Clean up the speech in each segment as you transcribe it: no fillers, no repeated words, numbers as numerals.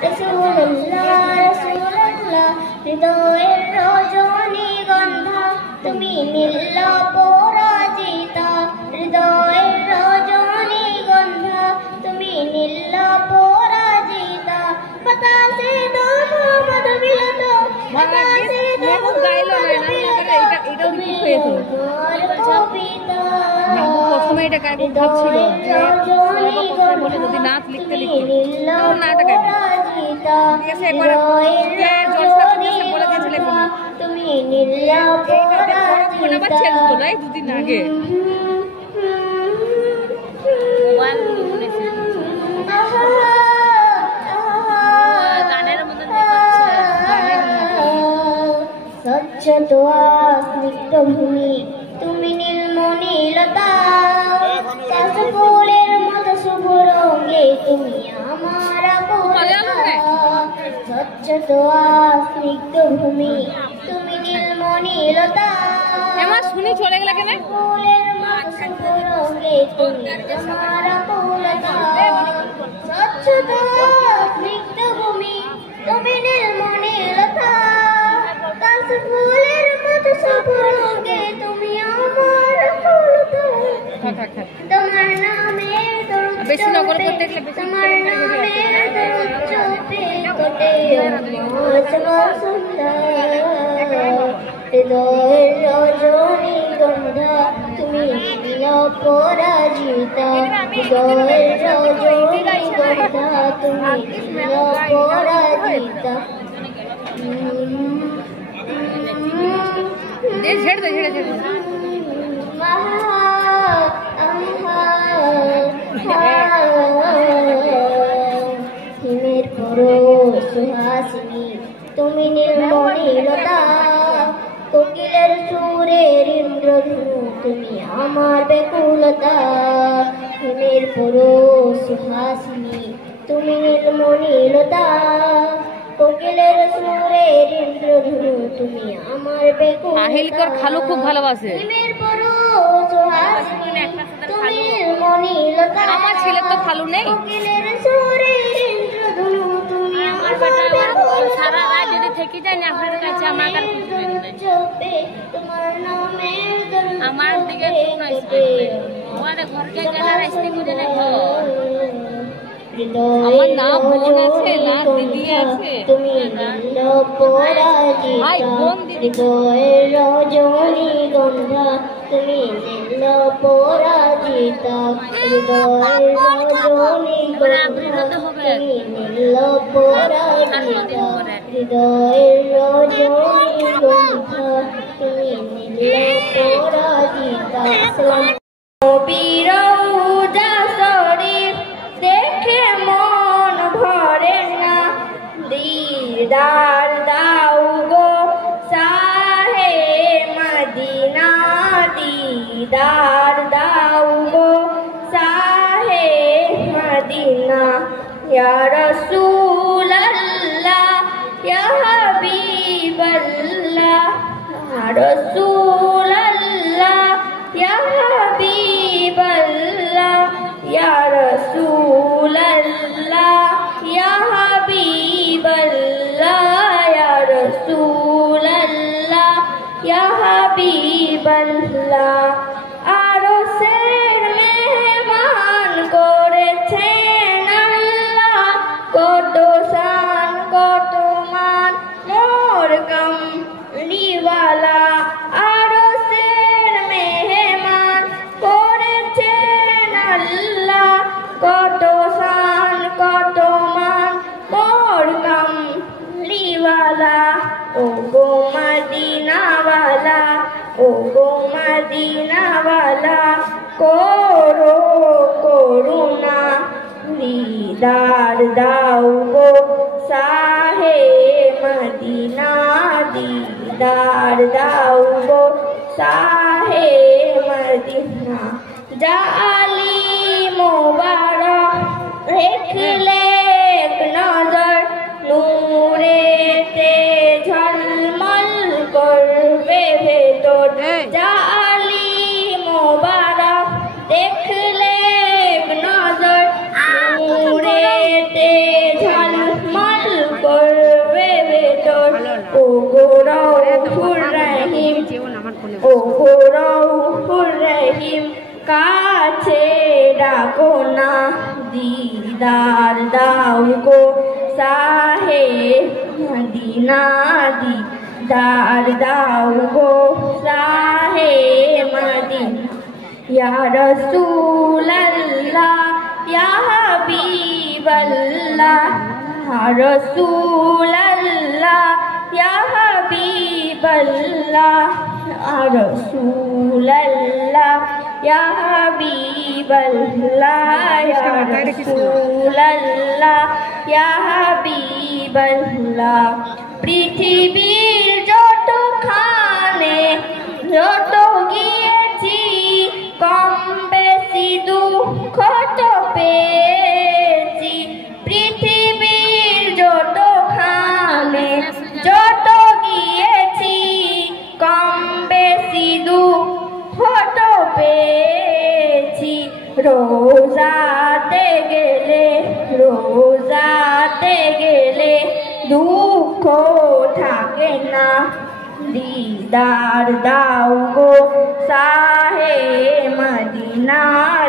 রাসূলুল্লাহ রাসূলুল্লাহ হৃদয়ের রজনীগন্ধা তুমি নীল পরাজিতা হৃদয়ের রজনীগন্ধা তুমি নীল পরাজিতা বাতাসে দোনো মধুমিলত বাতাসে দোনো মধুমিলত তুমি মোর কবিতা প্রথমে এটা গাইব ভাবছিল যে বলে যদি নাচ লিখতে লিখতে নাটা গাইব ঠিক আছে একবার জলসা করতে বলে দিয়েছিলে তুমি নীল পরাজিতা আবার চেঞ্জ করো এই দুদিন আগে গানের মতো স্বচ্ছ দোয়া স্নিগ্ধ ভূমি তুমি নীলমণিলতা কাশফুলের মতো শুভ রঙে তুমি আমার স্বচ্ছ দোয়া স্নিগ্ধ ভূমি তুমি নীলমণিলতা এমা শুনি চলে গেল কেন ফুলের মতো শুভ রঙে তুমি আমার কুলতা স্বচ্ছ দোয়া স্নিগ্ধ ভূমি তুমি নীলমণিলতা কাশফুলের মতো শুভ রঙে তুমি আমার কুলতা তোমার নামে বেশি নকল করতে গেলে তোমার নামে চোপে কোটে সুন্দর হৃদয়ের রজনীগন্ধা তুমি নীল পরাজিতা হৃদয়ের রজনীগন্ধা তুমি নীল পরাজিতা ঝেড়ে দে ঝেড়ে ঝেড়ে হিমের পরো সুহাসিনী তুমি নীলমণিলতা কোকিলের সুরের ইন্দ্রধনু তুমি আমার বেকুলতা হিমের পরো সুহাসিনী তুমি নীলমণিলতা কোকিলের সুরের ইন্দ্রধনু তুমি আমার বেকুলতা আহিলকর খালু খুব ভালোবাসে হিমের পরো সুহাসিনী তুমি নীলমণিলতা আমার ছেলে তো খালু নেই কোকিলের সুরের ইন্দ্রধনু তুমি আমার বেকুলতা সারা রাত যদি থেকে যায় না আপনাদের কাছে আমার আর কিছু নেই তোমার নামে আমার দিকে কোন আসবে ওরে ঘরকে গেলে রাস্তা খুঁজে দেখো আমার না বোন আছে না দিদি আছে তুমি নীল পরাজিতা ভাই বোন দিদি হৃদয়ের রজনীগন্ধা তুমি নীল পরাজিতা হৃদয়ের রজনীগন্ধা তুমি নীল পরাজিতা হৃদয়ের রজনীগন্ধা তুমি নীল পরাজিতা বিরৌজা শরীফ দেখে মন ভরে না দিদার দাও গো শাহে মদিনা দিদার দাও গো শাহে মদিনা ইয়া রাসূলুল্লাহ ইয়া হাবিবাল্লাহ ইয়া রাসূলুল্লাহ ইয়া হাবিবাল্লাহ ইয়া রাসূলুল্লাহ ইয়া হাবিবাল্লাহ ইয়া রাসূলুল্লাহ ইয়া হাবিবাল্লাহ আরশের মেহমান করেছেন আল্লাহ কত শান কত মান মোর কামলিওয়ালা আরশের মেহমান করেছেন আল্লাহ কত শান কত মান মোর কামলিওয়ালা ও গো মদিনাওয়ালা ও গো মদিনাওয়ালা করো করুণা দিদার দাও গো শাহে মদিনা দিদার দাও গো শাহে মদিনা জালি মোবারক রেখলে এক নজর নূরেতে ঝলমল করবে ভেতর জালি মোবারক দেখলে এক নজর নূরেতে ঝলমল ও গো রউফুর রহিম, ও গো রউফুর রহিম, কাছে ডাকো না, দিদার দাও গো শাহে মদিনা, দিদার দাও গো শাহে মদিনা। ইয়া রাসূলাল্লাহ ইয়া হাবিবাল্লাহ, ইয়া রাসূলাল্লাহ ইয়া হাবিবাল্লাহ, ইয়া রাসূলাল্লাহ ইয়া হাবিবাল্লাহ, ইয়া রাসূলাল্লাহ ইয়া হাবিবাল্লাহ। পৃথিবীর যতখানে যত গিয়েছি, কম বেশি দুঃখ তো পেয়েছি। পৃথিবীর যতখানে যত গিয়েছি, কম বেশি দুঃখ তো পেয়েছি। রোজাতে গেলে, রোজাতে গেলে দুঃখ থাকে না, দিদার দাও গো শাহে মদিনা,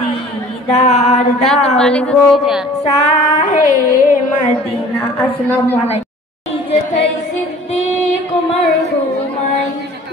দিদার দাও গো শাহে মদিনা। আসসালামু আলাইকুম। যেথায় সিদ্দিক ওমর ঘুমাই,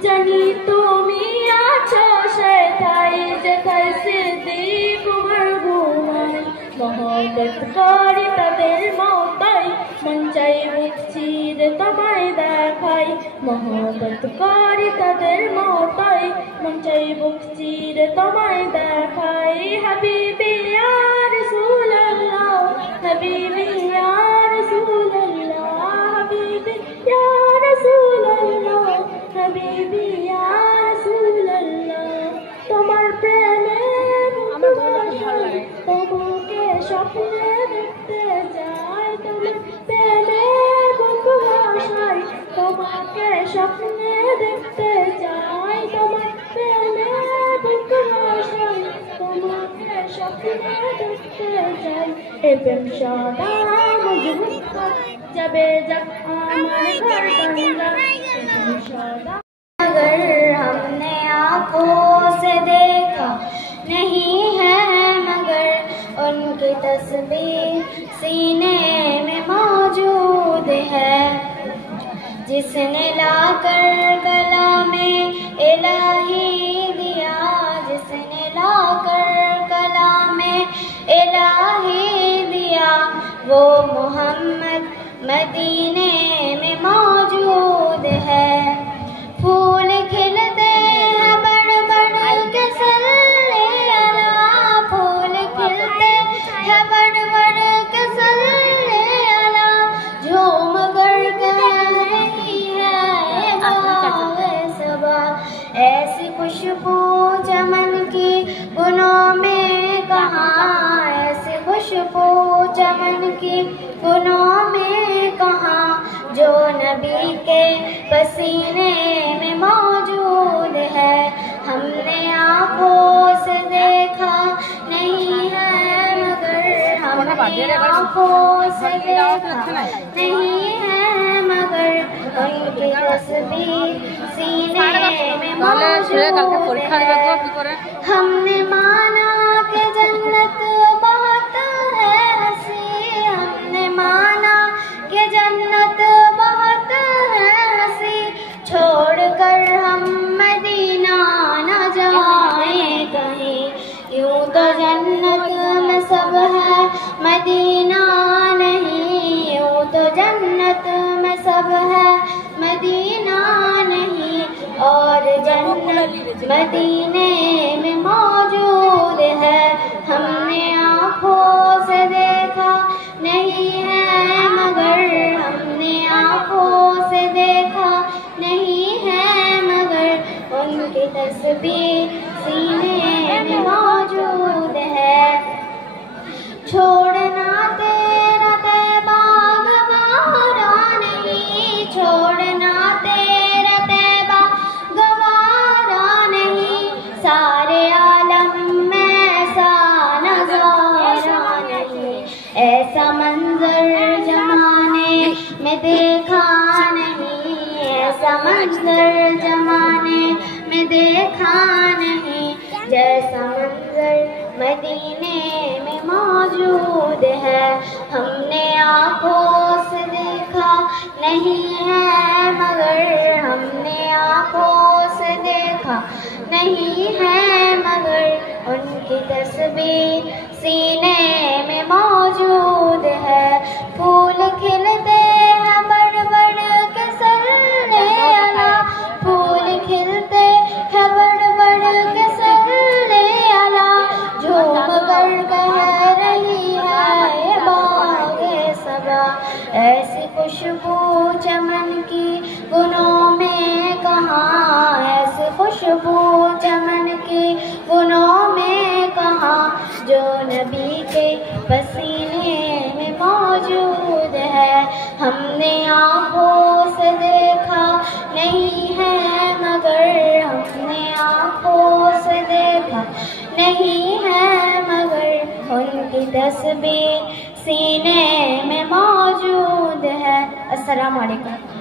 জানি তুমি আছো সেথায়, যেথায় সিদ্দিক ওমর ঘুমাই। মহব্বত করে তাদের মতাই, মন চাই বুঝছি যে তোমায় দেখাই। মহব্বত করে তাদের মতাই, মন চাই বুঝছি যে তোমায় দেখাই। হাবিবি ইয়া রাসূলুল্লাহ, হাবিবি ইয়া রাসূলুল্লাহ, হাবিবি ইয়া রাসূলুল্লাহ, হাবিবি ইয়া রাসূলুল্লাহ। তোমার প্রেমে ভালোবাসায় তবুকে স্বপ্নে দেখতে যাই, তোমার প্রেমে ভালোবাসায় তোমাকে স্বপ্নে দেখতে যাই, তোমার প্রেমে ভালোবাসায় তোমাকে স্বপ্নে দেখতে যাই। এ প্রেম সদা মজবুত যাবে যাক আমার ঘর বাংলা, প্রেম সদা। अगर हमने आँखों से देखा नहीं है, मगर उनकी तस्वीर सीने में मौजूद है। जिसने लाकर कलामे इलाही दिया, जिसने लाकर कलामे इलाही दिया, वो मोहम्मद मदीने में मौजूद है। फूल खिलते हैं बड़ बड़ के सल्ले अला, फूल खिलते हैं बड़ बड़ के सल्ले अला, झूम कर कहती है बाग़े सबा। ऐसी खुशबू चमन की गुनों में कहाँ, ऐसी खुशबू चमन की गुनों में कहाँ, जो नबी के पसीने में मौजूद है। हमने आँखों से देखा नहीं है, मगर हमने आँखों से देखा नहीं है, मगर उनकी तस्वीर सीने में मौजूद है। हमने माना कि जन्नत बहुत है हंसी, हमने माना कि जन्नत बहुत है हंसी, छोड़कर हम मदीना न जाए कहीं। यूं तो जन्नत में सब है मदीना नहीं, यूं तो जन्नत में सब है मदीना नहीं, और जन्नत मदीने में मौजूद है। हमने आँखों से देखा नहीं है, मगर हमने आँखों से देखा नहीं है, मगर उनकी तस्वीर सीने में मौजूद है। छोड़ना तेरा तैबा गवारा नहीं, छोड़ना तेरा तैबा गवारा नहीं, सारे आलम में ऐसा नजारा नहीं, ऐसा मंजर जमाने में देखा नहीं, ऐसा मंजर जमाने में देखा नहीं, जैसा मंजर मदीने में मौजूद है। हमने आँखों से देखा नहीं है मगर, हमने आँखों से देखा नहीं है मगर, उनकी तस्वीर सीने में मौजूद है। फूल खिलते हैं बढ़ बढ़ के सल्ले अला, फूल खिलते हैं बढ़ बढ़ के सल्ले अला, झूम कर कह रही है बाग़े सबा। ऐसी खुशबू चमन की गुनों में कहाँ, ऐसी खुशबू चमन की गुनों में कहाँ, जो नबी के पसीने में मौजूद है। हमने आँखों से देखा नहीं है मगर, हमने आँखों से देखा नहीं है मगर, उनकी तस्वीर सीने में मौजूद है। अस्सलाम वालेकुम।